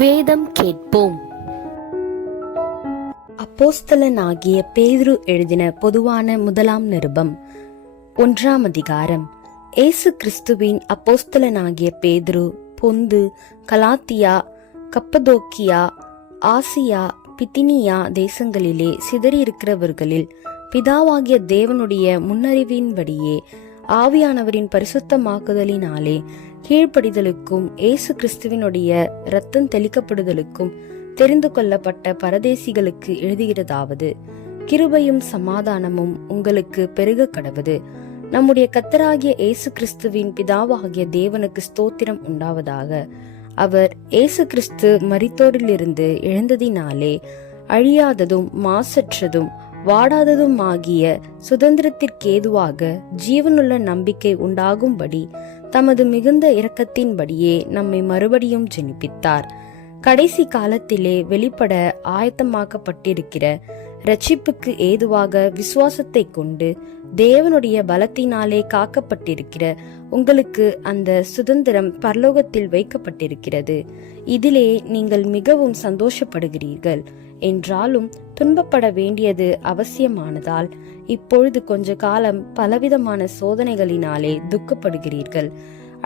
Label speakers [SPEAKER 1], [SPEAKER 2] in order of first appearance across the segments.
[SPEAKER 1] வேதம் கேட்போம் அப்போஸ்தலனாகிய பேதுரு எழுதின பொதுவான முதலாம் நிருபம் ஒன்றாம் அதிகாரம் ஏசு கிறிஸ்துவின் அப்போஸ்தலனாகிய பேதுரு பொந்து கலாத்தியா கப்பதோக்கியா ஆசியா பித்தினியா தேசங்களிலே சிதறியிருக்கிறவர்களில் பிதாவாகிய தேவனுடைய முன்னறிவின்படியே ஆவியானவரின் பரிசுத்தமாக்குதலினாலே கீழ்ப்படிதலுக்கும் இயேசு கிறிஸ்துவினுடைய இரத்தம் தெளிக்கப்படுதலுக்கும் தெரிந்து கொள்ளப்பட்ட பரதேசிகளுக்கு எழுதுகிறதாவது கிருபையும் சமாதானமும் உங்களுக்கு பெருக கடவுது நம்முடைய கத்தராகிய இயேசு கிறிஸ்துவின் பிதாவாகிய தேவனுக்கு ஸ்தோத்திரம் உண்டாவதாக அவர் இயேசு கிறிஸ்து மரித்தோரிலிருந்து எழுந்ததினாலே அழியாததும் மாசற்றதும் வாடாததும் ஆகிய சுதந்திரத்திற்கேதுவாக ஜீவனுள்ள நம்பிக்கை உண்டாகும்படி தமது மிகுந்த இரக்கத்தின்படியே நம்மை மறுபடியும் ஜெனிப்பித்தார் கடைசி காலத்திலே வெளிப்பட ஆயத்தமாக்கப்பட்டிருக்கிற ரட்சிப்புக்கு ஏதுவாக விசுவாசத்தை கொண்டு தேவனுடைய பலத்தினாலே காக்கப்பட்டிருக்கிற உங்களுக்கு அந்த சுதந்திரம் பரலோகத்தில் வைக்கப்பட்டிருக்கிறது இதிலே நீங்கள் மிகவும் சந்தோஷப்படுகிறீர்கள் என்றாலும் துன்பப்பட வேண்டியது அவசியமானதால் இப்பொழுது கொஞ்ச காலம் பலவிதமான சோதனைகளினாலே துக்கப்படுகிறீர்கள்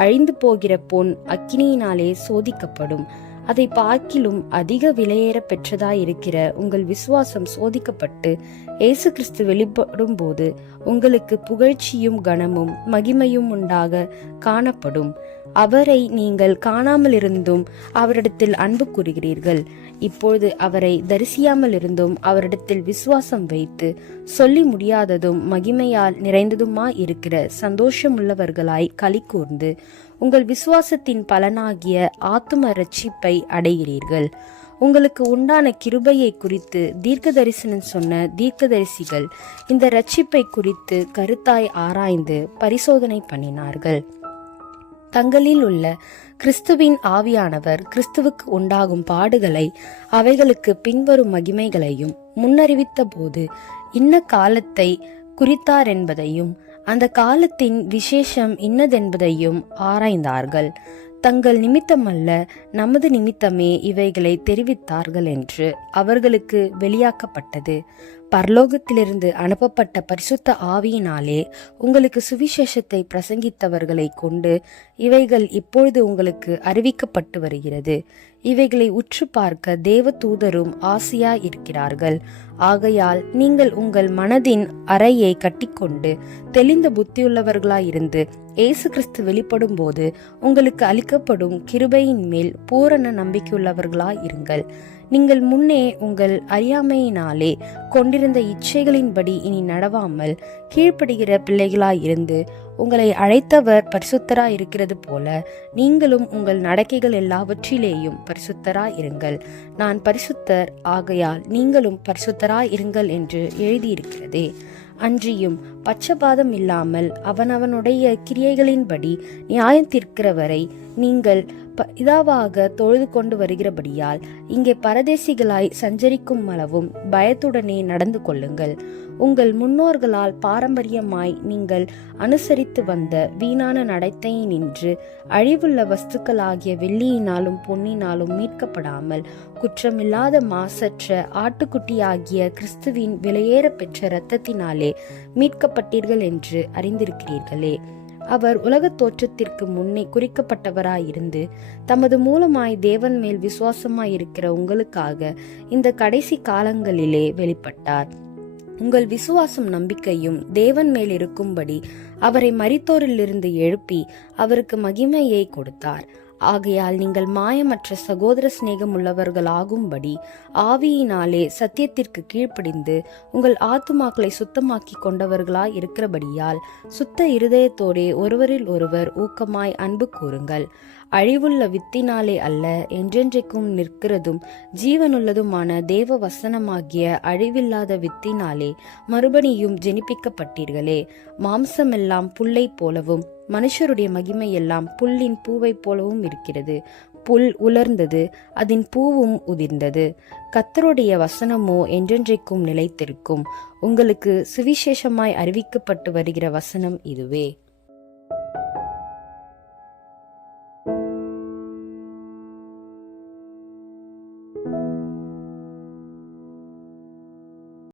[SPEAKER 1] அழிந்து போகிற பொன் அக்கினியினாலே சோதிக்கப்படும் அதை பார்க்கிலும் அதிக விலையேற பெற்றதாயிருக்கிற உங்கள் விசுவாசம் சோதிக்கப்பட்டு இயேசு கிறிஸ்து வெளிப்படும் போது உங்களுக்கு புகழ்ச்சியும் கனமும் மகிமையும் உண்டாக காணப்படும் அவரை நீங்கள் காணாமல் இருந்தும் அவரிடத்தில் அன்பு கூறுகிறீர்கள் இப்பொழுது அவரை தரிசியாமல் இருந்தும் அவரிடத்தில் விசுவாசம் வைத்து சொல்லி முடியாததும் மகிமையால் நிறைந்ததுமாய் இருக்கிற சந்தோஷமுள்ளவர்களாய் கலி கூர்ந்து உங்கள் விசுவாசத்தின் பலனாகிய ஆத்தும ரட்சிப்பை அடைகிறீர்கள் உங்களுக்கு உண்டான கிருபையை குறித்து தீர்க்க தரிசனம் சொன்ன தீர்க்கதரிசிகள் இந்த ரட்சிப்பை குறித்து கருத்தாய் ஆராய்ந்து பரிசோதனை பண்ணினார்கள் தங்களில் உள்ள கிறிஸ்துவின் ஆவியானவர் கிறிஸ்துவுக்கு உண்டாகும் பாடுகளை அவைகளுக்கு பின்வரும் மகிமைகளையும் முன்னறிவித்த போது இன்ன காலத்தை குறித்தார் என்பதையும் அந்த காலத்தின் விசேஷம் இன்னதென்பதையும் ஆராய்ந்தார்கள் தங்கள் நிமித்தமல்ல நமது நிமித்தமே இவைகளை தெரிவித்தார்கள் என்று அவர்களுக்கு வெளியாக்கப்பட்டது பரலோகத்திலிருந்து அனுப்பப்பட்ட பரிசுத்த ஆவியினாலே உங்களுக்கு சுவிசேஷத்தை பிரசங்கித்தவர்களை கொண்டு இவைகள் இப்பொழுது உங்களுக்கு அறிவிக்கப்பட்டு வருகிறது இவைகளை உற்று பார்க்க தேவ தூதரும் ஆசியா இருக்கிறார்கள் ஆகையால் நீங்கள் உங்கள் மனதின் அறையை கட்டிக்கொண்டு தெளிந்த புத்தியுள்ளவர்களாயிருந்து இயேசு கிறிஸ்து வெளிப்படும் போது உங்களுக்கு அளிக்கப்படும் கிருபையின் மேல் பூரண நம்பிக்கையுள்ளவர்களாயிருங்கள் நீங்கள் முன்னே உங்கள் அறியாமையினாலே கொண்டிருந்த இச்சைகளின்படி இனி நடவாமல் கீழ்ப்படுகிற பிள்ளைகளாயிருந்து உங்களை அழைத்தவர் பரிசுத்தரா இருக்கிறது போல நீங்களும் உங்கள் நடக்கைகள் எல்லாவற்றிலேயும் பரிசுத்தரா இருங்கள் நான் பரிசுத்தர் ஆகையால் நீங்களும் பரிசுத்தரா இருங்கள் என்று எழுதியிருக்கிறதே அன்றியும் பச்சபாதம் இல்லாமல் அவனவனுடைய கிரியைகளின்படி நியாயத்திற்கிறவரை நீங்கள் இதாவாக தொழுது கொண்டு வருகிறபடியால் இங்கே பரதேசிகளாய் சஞ்சரிக்கும் அளவும் பயத்துடனே நடந்து கொள்ளுங்கள் உங்கள் முன்னோர்களால் பாரம்பரியமாய் நீங்கள் அனுசரித்து வந்த வீணான நடத்தை நின்று அழிவுள்ள வஸ்துக்களாகிய வெள்ளியினாலும் பொன்னினாலும் மீட்கப்படாமல் குற்றமில்லாத மாசற்ற ஆட்டுக்குட்டியாகிய கிறிஸ்துவின் விலையேற பெற்ற இரத்தத்தினாலே மீட்கப்பட்டீர்கள் என்று அறிந்திருக்கிறீர்களே அவர் உலகத் தோற்றத்திற்கு முன்னே குறிக்கப்பட்டவராயிருந்து தமது மூலமாய் தேவன் மேல் விசுவாசமாயிருக்கிற உங்களுக்காக இந்த கடைசி காலங்களிலே வெளிப்பட்டார் உங்கள் விசுவாசம் நம்பிக்கையும் தேவன் மேல் இருக்கும்படி அவரை மரித்தோரிலிருந்து எழுப்பி அவருக்கு மகிமையை கொடுத்தார் ஆகையால் நீங்கள் மாயமற்ற சகோதர சிநேகம் உள்ளவர்களாகும்படி ஆவியினாலே சத்தியத்திற்கு கீழ்ப்படிந்து உங்கள் ஆத்துமாக்களை சுத்தமாக்கி கொண்டவர்களாய் இருக்கிறபடியால் சுத்த இருதயத்தோடே ஒருவரில் ஒருவர் ஊக்கமாய் அன்பு கூறுங்கள் அழிவுள்ள வித்தினாலே அல்ல என்றென்றைக்கும் நிற்கிறதும் ஜீவனுள்ளதுமான தேவ வசனமாகிய அழிவில்லாத வித்தினாலே மறுபடியும் ஜெனிப்பிக்கப்பட்டீர்களே மாம்சமெல்லாம் புல்லை போலவும் மனுஷருடைய மகிமை எல்லாம் புல்லின் பூவை போலவும் இருக்கிறது புல் உலர்ந்தது அதன் பூவும் உதிர்ந்தது கத்தருடைய வசனமோ என்றென்றைக்கும் நிலைத்திருக்கும் உங்களுக்கு சுவிசேஷமாய் அறிவிக்கப்பட்டு வருகிற வசனம் இதுவே